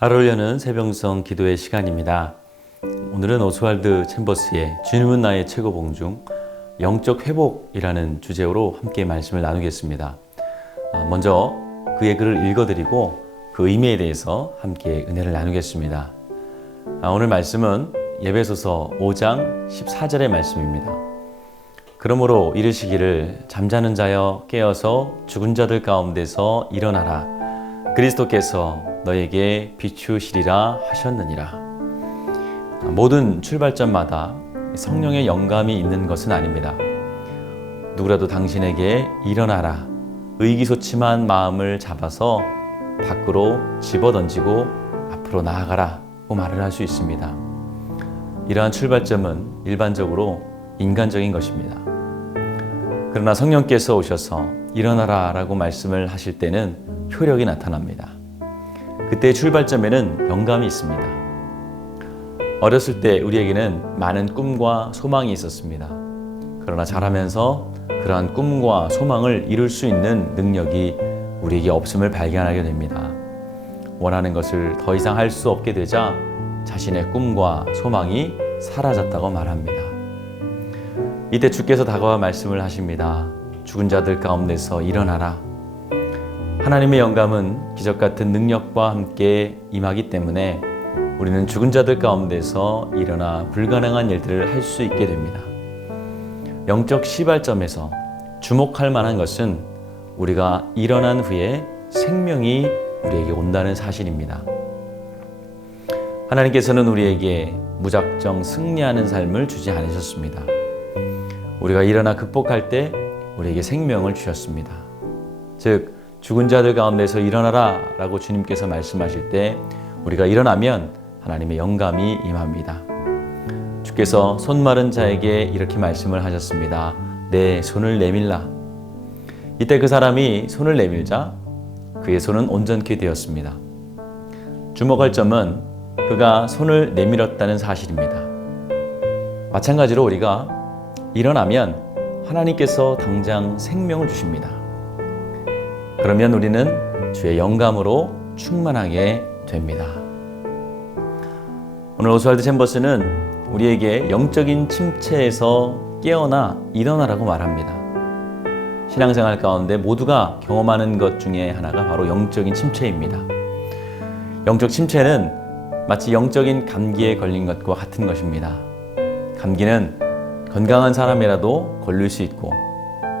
하루를 여는 새벽성 기도의 시간입니다. 오늘은 오스왈드 챔버스의 주님은 나의 최고봉 중 영적 회복이라는 주제로 함께 말씀을 나누겠습니다. 먼저 그의 글을 읽어드리고 그 의미에 대해서 함께 은혜를 나누겠습니다. 오늘 말씀은 에베소서 5장 14절의 말씀입니다. 그러므로 이르시기를 잠자는 자여 깨어서 죽은 자들 가운데서 일어나라. 그리스도께서 너에게 비추시리라 하셨느니라. 모든 출발점마다 성령의 영감이 있는 것은 아닙니다. 누구라도 당신에게 일어나라, 의기소침한 마음을 잡아서 밖으로 집어던지고 앞으로 나아가라고 말을 할 수 있습니다. 이러한 출발점은 일반적으로 인간적인 것입니다. 그러나 성령께서 오셔서 일어나라 라고 말씀을 하실 때는 효력이 나타납니다. 그때의 출발점에는 영감이 있습니다. 어렸을 때 우리에게는 많은 꿈과 소망이 있었습니다. 그러나 자라면서 그러한 꿈과 소망을 이룰 수 있는 능력이 우리에게 없음을 발견하게 됩니다. 원하는 것을 더 이상 할 수 없게 되자 자신의 꿈과 소망이 사라졌다고 말합니다. 이때 주께서 다가와 말씀을 하십니다. 죽은 자들 가운데서 일어나라. 하나님의 영감은 기적 같은 능력과 함께 임하기 때문에 우리는 죽은 자들 가운데서 일어나 불가능한 일들을 할 수 있게 됩니다. 영적 시발점에서 주목할 만한 것은 우리가 일어난 후에 생명이 우리에게 온다는 사실입니다. 하나님께서는 우리에게 무작정 승리하는 삶을 주지 않으셨습니다. 우리가 일어나 극복할 때 우리에게 생명을 주셨습니다. 즉 죽은 자들 가운데서 일어나라 라고 주님께서 말씀하실 때 우리가 일어나면 하나님의 영감이 임합니다. 주께서 손 마른 자에게 이렇게 말씀을 하셨습니다. 내 손을 내밀라. 이때 그 사람이 손을 내밀자 그의 손은 온전케 되었습니다. 주목할 점은 그가 손을 내밀었다는 사실입니다. 마찬가지로 우리가 일어나면 하나님께서 당장 생명을 주십니다. 그러면 우리는 주의 영감으로 충만하게 됩니다. 오늘 오스왈드 챔버스는 우리에게 영적인 침체에서 깨어나 일어나라고 말합니다. 신앙생활 가운데 모두가 경험하는 것 중에 하나가 바로 영적인 침체입니다. 영적 침체는 마치 영적인 감기에 걸린 것과 같은 것입니다. 감기는 건강한 사람이라도 걸릴 수 있고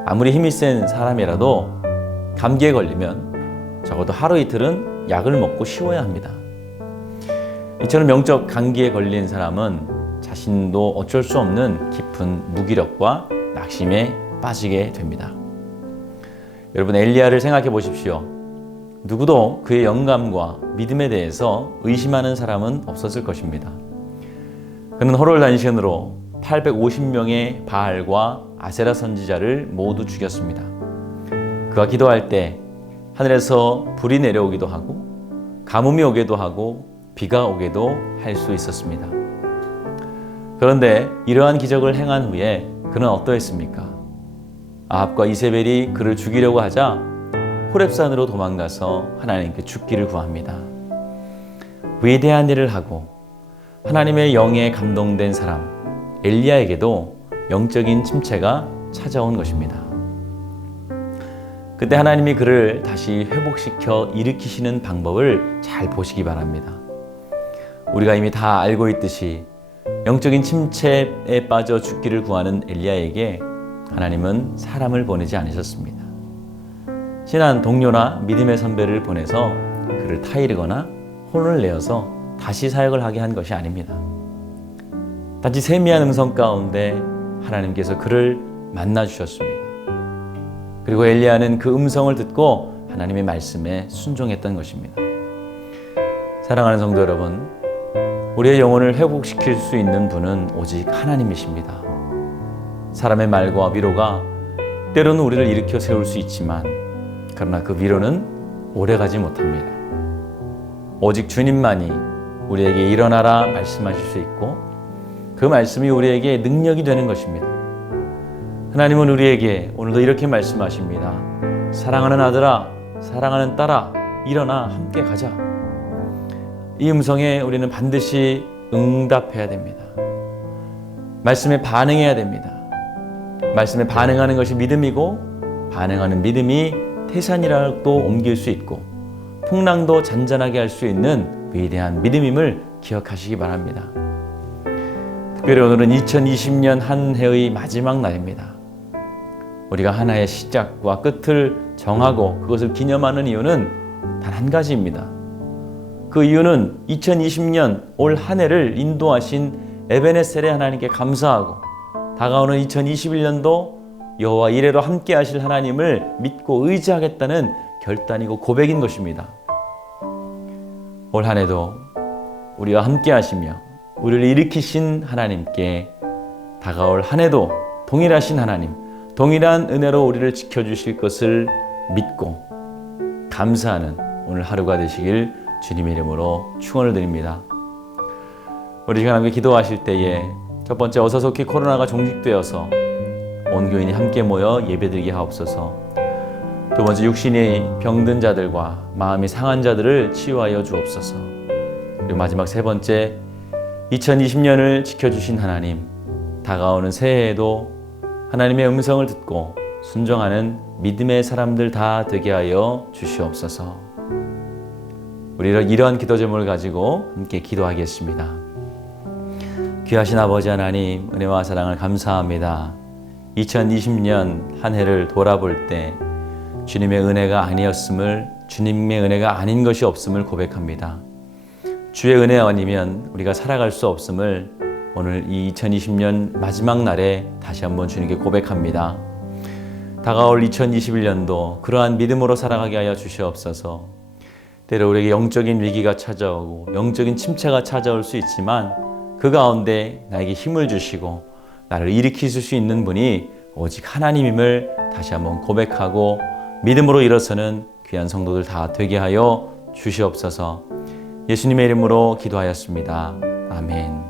아무리 힘이 센 사람이라도 감기에 걸리면 적어도 하루 이틀은 약을 먹고 쉬어야 합니다. 이처럼 영적 감기에 걸린 사람은 자신도 어쩔 수 없는 깊은 무기력과 낙심에 빠지게 됩니다. 여러분 엘리야를 생각해 보십시오. 누구도 그의 영감과 믿음에 대해서 의심하는 사람은 없었을 것입니다. 그는 호롤단신으로 850명의 바알과 아세라 선지자를 모두 죽였습니다. 그가 기도할 때 하늘에서 불이 내려오기도 하고 가뭄이 오기도 하고 비가 오기도 할 수 있었습니다. 그런데 이러한 기적을 행한 후에 그는 어떠했습니까? 아합과 이세벨이 그를 죽이려고 하자 호렙산으로 도망가서 하나님께 죽기를 구합니다. 위대한 일을 하고 하나님의 영에 감동된 사람 엘리야에게도 영적인 침체가 찾아온 것입니다. 그때 하나님이 그를 다시 회복시켜 일으키시는 방법을 잘 보시기 바랍니다. 우리가 이미 다 알고 있듯이 영적인 침체에 빠져 죽기를 구하는 엘리야에게 하나님은 사람을 보내지 않으셨습니다. 친한 동료나 믿음의 선배를 보내서 그를 타이르거나 혼을 내어서 다시 사역을 하게 한 것이 아닙니다. 단지 세미한 음성 가운데 하나님께서 그를 만나 주셨습니다. 그리고 엘리야는 그 음성을 듣고 하나님의 말씀에 순종했던 것입니다. 사랑하는 성도 여러분, 우리의 영혼을 회복시킬 수 있는 분은 오직 하나님이십니다. 사람의 말과 위로가 때로는 우리를 일으켜 세울 수 있지만 그러나 그 위로는 오래가지 못합니다. 오직 주님만이 우리에게 일어나라 말씀하실 수 있고 그 말씀이 우리에게 능력이 되는 것입니다. 하나님은 우리에게 오늘도 이렇게 말씀하십니다. 사랑하는 아들아, 사랑하는 딸아, 일어나 함께 가자. 이 음성에 우리는 반드시 응답해야 됩니다. 말씀에 반응해야 됩니다. 말씀에 반응하는 것이 믿음이고 반응하는 믿음이 태산이라도 옮길 수 있고 풍랑도 잔잔하게 할 수 있는 위대한 믿음임을 기억하시기 바랍니다. 특별히 오늘은 2020년 한 해의 마지막 날입니다. 우리가 하나의 시작과 끝을 정하고 그것을 기념하는 이유는 단 한 가지입니다. 그 이유는 2020년 올 한 해를 인도하신 에베네셀의 하나님께 감사하고 다가오는 2021년도 여호와 이레로 함께 하실 하나님을 믿고 의지하겠다는 결단이고 고백인 것입니다. 올 한 해도 우리와 함께 하시며 우리를 일으키신 하나님께 다가올 한 해도 동일하신 하나님, 동일한 은혜로 우리를 지켜주실 것을 믿고 감사하는 오늘 하루가 되시길 주님의 이름으로 축원을 드립니다. 우리 시간 함께 기도하실 때에 첫 번째, 어서속히 코로나가 종식되어서 온 교인이 함께 모여 예배드리게 하옵소서. 두 번째, 육신이 병든 자들과 마음이 상한 자들을 치유하여 주옵소서. 그리고 마지막 세 번째, 2020년을 지켜주신 하나님, 다가오는 새해에도 하나님의 음성을 듣고 순종하는 믿음의 사람들 다 되게 하여 주시옵소서. 우리는 이러한 기도 제목을 가지고 함께 기도하겠습니다. 귀하신 아버지 하나님, 은혜와 사랑을 감사합니다. 2020년 한 해를 돌아볼 때 주님의 은혜가 아니었음을, 주님의 은혜가 아닌 것이 없음을 고백합니다. 주의 은혜 아니면 우리가 살아갈 수 없음을 오늘 이 2020년 마지막 날에 다시 한번 주님께 고백합니다. 다가올 2021년도 그러한 믿음으로 살아가게 하여 주시옵소서. 때로 우리에게 영적인 위기가 찾아오고 영적인 침체가 찾아올 수 있지만 그 가운데 나에게 힘을 주시고 나를 일으키실 수 있는 분이 오직 하나님임을 다시 한번 고백하고 믿음으로 일어서는 귀한 성도들 다 되게 하여 주시옵소서. 예수님의 이름으로 기도하였습니다. 아멘.